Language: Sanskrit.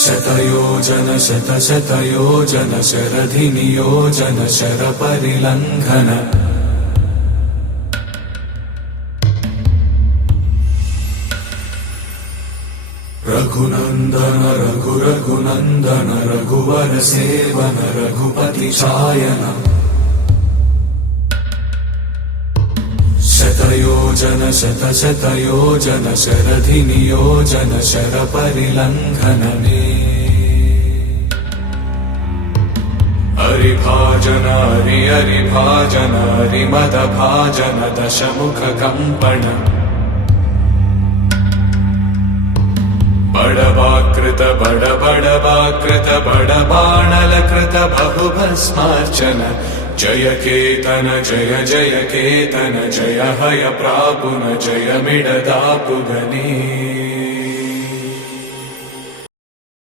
शतयोजन शतशतयोजन शरधिनियोजन शरपरिलङ्घन रघुनन्दन रघुरघुनन्दन रघुवर सेवन रघुपति चायन शतयोजन शतशतयोजन शरधिनियोजन शरपरिलङ्घन हरिभाजन हरिभाजन हरिमदभाजन दशमुख कंपन बड़वाकृत बड़वाकृत बड़बाणलकृत बहुभस्मार्चन जय केतन जय जय केतन जय हय प्रापुन जय मिडदापुगने।